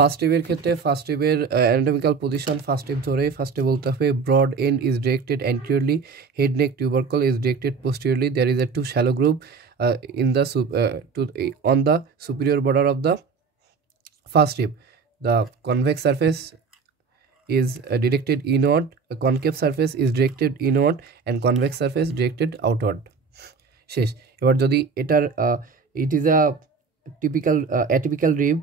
First টিপের ক্ষেত্রে first টিপের অ্যানাটমিক্যাল পজিশন ফার্স্ট টিপ ধরে ফার্স্টে বলতে হবে broad end is directed anteriorly, head neck tubercle is directed posteriorly, there is a two shallow groove in the on the superior border of the first tip. The convex surface is directed inward, a concave surface is directed inward and convex surface directed outward. শেষ। এবার যদি এটার it is a typical atypical rib,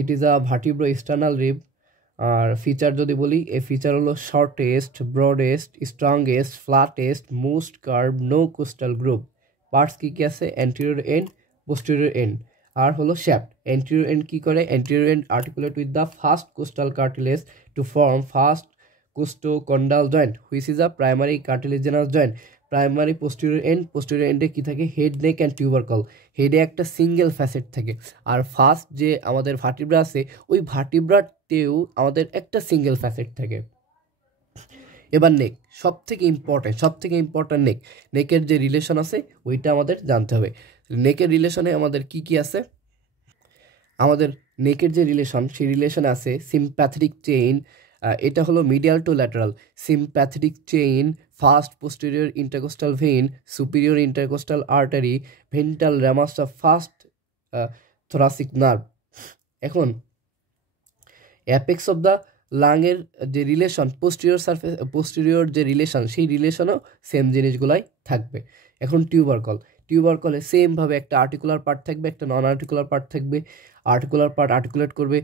it is a vertebro-external rib, আর feature যদি বলি এই feature হলো shortest, broadest, strongest, flattest, most curve, no costal groove. Parts কী কী আছে? অ্যান্টেরিয়র এন্ড, পোস্টেরিয়র এন্ড, আর হলো শ্যাফট। অ্যান্টেরিয়র এন্ড কী করে? Anterior end articulate with the first costal cartilage to form first costochondral joint which is a primary cartilaginous joint. Primary posterior এন্ডে কী থাকে? Head, neck and tubercle. হেডে একটা single facet থাকে, আর ফার্স্ট যে আমাদের ভার্টিব্রা আছে ওই ভার্টিব্রাতেও আমাদের একটা সিঙ্গেল ফ্যাসেট থাকে। এবার নেক সব থেকে ইম্পর্ট্যান্ট নেকের যে রিলেশন আছে ওইটা আমাদের জানতে হবে। নেকের রিলেশনে আমাদের কি কি আছে? আমাদের নেকের যে রিলেশন সেই রিলেশনে আছে সিম্প্যাথেটিক চেইন, এটা হলো medial to lateral. Sympathetic chain, first posterior intercostal vein, superior intercostal artery, ventral ramus of first thoracic nerve. এখন অ্যাপেক্স অফ দ্য লাংয়ের যে রিলেশন পোস্টেরিয়র যে রিলেশন সেই রিলেশনও সেম জিনিসগুলাই থাকবে। এখন টিউবারকলে সেমভাবে একটা আর্টিকুলার পার্ট থাকবে, একটা নন আর্টিকুলার পার্ট থাকবে। আর্টিকুলার পার্ট আর্টিকুলেট করবে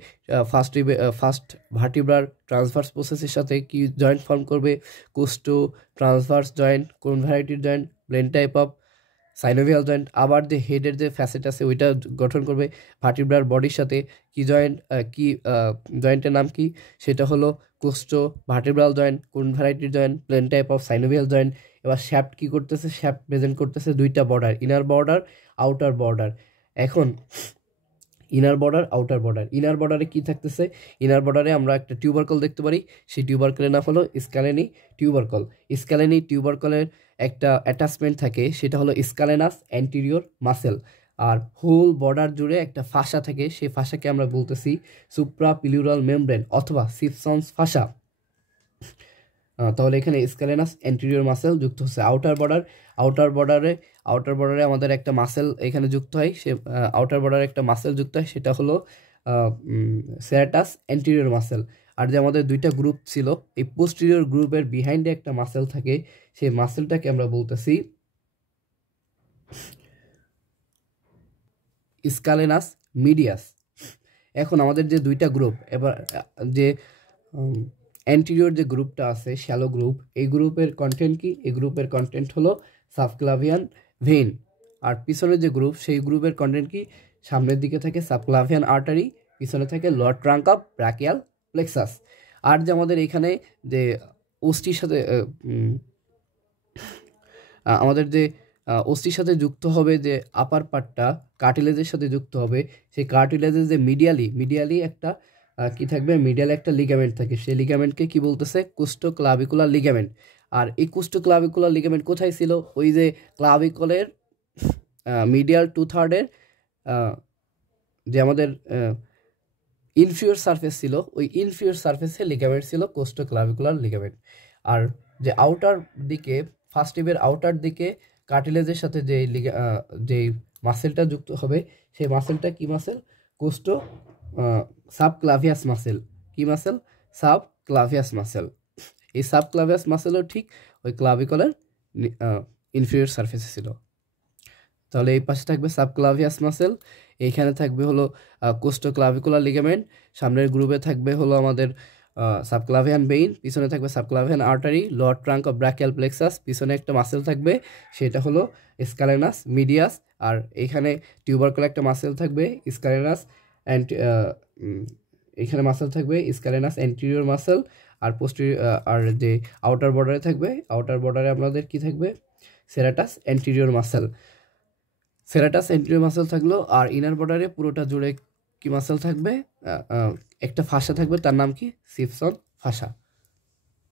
ফার্স্ট ভার্টিব্রার ট্রান্সভার্স প্রসেসের সাথে কি জয়েন্ট ফর্ম করবে? কোস্টো ট্রান্সভার্স জয়েন্ট, কোন ভ্যারাইটির joint? Plane type of synovial joint. আবার যে হেডের যে ফ্যাসেট আছে ওইটা গঠন করবে ভার্টিব্রার বডির সাথে কি জয়েন্ট, কি জয়েন্টের নাম কি? সেটা হলো কোস্টো ভার্টিব্রাল জয়েন্ট, কোন ভ্যারাইটির joint? Plane type of synovial joint. এবার শ্যাফট কি করতেছে? শ্যাফট প্রেজেন্ট করতেছে দুইটা border, inner border, outer border. এখন ইনার বর্ডারে কি থাকতেছে? ইনার বর্ডারে আমরা একটা টিউবারকল দেখতে পারি, সেই টিউবারকলের নাম হলো স্ক্যালেনি টিউবারকল। স্ক্যালেনি টিউবারকলের একটা অ্যাটাচমেন্ট থাকে, সেটা হলো স্ক্যালেনাস অ্যান্টিরিয়র মাসেল। আর হোল বর্ডার জুড়ে একটা ফাসা থাকে, সেই ফাসাকে আমরা বলতেছি সুপ্রাপিলিউরাল মেমব্রেন অথবা সিপসন্স ফাসা। তাহলে এখানে স্ক্যালেনাস অ্যান্টিরিয়র মাসেল যুক্ত হচ্ছে আউটার বর্ডারে আমাদের একটা মাসেল এখানে যুক্ত হয়, সে আউটার বর্ডারে একটা মাসেল যুক্ত হয়, সেটা হলো সেরাটাস অ্যান্টিরিয়র মাসেল। আর যে আমাদের দুইটা গ্রুপ ছিল, এই পোস্টেরিয়র গ্রুপের বিহাইন্ডে একটা মাসেল থাকে, সেই মাসেলটাকে আমরা বলতেছি স্ক্যালেনাস মিডিয়াস। এখন আমাদের যে দুইটা গ্রুপ, এবার যে অ্যান্টিরিয়র যে গ্রুপটা আছে শ্যালো গ্রুপ, এই গ্রুপের কন্টেন্ট কি? এই গ্রুপের কন্টেন্ট হলো সাবক্লাভিয়ান ভেইন। আর পিছনের যে গ্রুপ সেই গ্রুপের কন্টেন্ট কি? সামনের দিকে থাকে সাবক্লাভিয়ান আর্টারি, পিছনে থাকে lower trunk of brachial plexus. আর যে আমাদের এখানে যে অস্থির সাথে অস্থির সাথে যুক্ত হবে যে আপার পার্টটা কার্টিলেজের সাথে যুক্ত হবে, সেই কার্টিলেজের যে মিডিয়ালি একটা কি থাকবে? মিডিয়ালে একটা লিগামেন্ট থাকে, সেই লিগামেন্টকে কি বলতেছে? কোস্টোক্লাভিকুলার লিগামেন্ট। আর এই কোস্টোক্লাভিকুলার লিগামেন্ট কোথায় ছিল? ওই যে ক্লাভিকলের মিডিয়াল 2/3 যে আমাদের ইনফিরিয়র সারফেস ছিল, ওই ইনফিরিয়র সারফেসে লিগামেন্ট ছিল কোস্টোক্লাভিকুলার লিগামেন্ট। আর যে আউটার দিকে ফার্স্ট টিপের আউটার দিকে কার্টিলেজের সাথে যে মাসেলটা যুক্ত হবে, সেই মাসেলটা কি মাসেল? কোস্টো সাবক্লাভিয়াস মাসেল। কি মাসেল? সাবক্লাভিয়াস মাসেল। এই সাবক্লাভিয়াস মাসেলও ঠিক ওই ক্লাভিকলের ইনফিরিয়র সারফেসে ছিল। তাহলে এই পাশে থাকবে সাবক্লাভিয়াস মাসেল, এইখানে থাকবে হলো কোস্টোক্লাভিকুলার লিগামেন্ট, সামনের গ্রুপে থাকবে হলো আমাদের সাবক্লাভিয়ান ভেইন, পিছনে থাকবে subclavian artery, lower trunk of brachial plexus, পিছনে একটা মাসেল থাকবে সেটা হলো স্ক্যালেনাস মিডিয়াস। আর এখানে টিউবারকল একটা মাসেল থাকবে স্ক্যালেনাস এখানে মাসেল থাকবে স্ক্যালেনাস অ্যান্টিরিয়র মাসেল। আর আর যে আউটার বর্ডারে আমাদের কি থাকবে? সেরাটাস অ্যান্টিরিয়র মাসেল থাকলো। আর ইনার বর্ডারে পুরোটা জুড়ে কি মাসেল থাকবে? একটা ফাসা থাকবে, তার নাম কি? সিপসন ফাসা।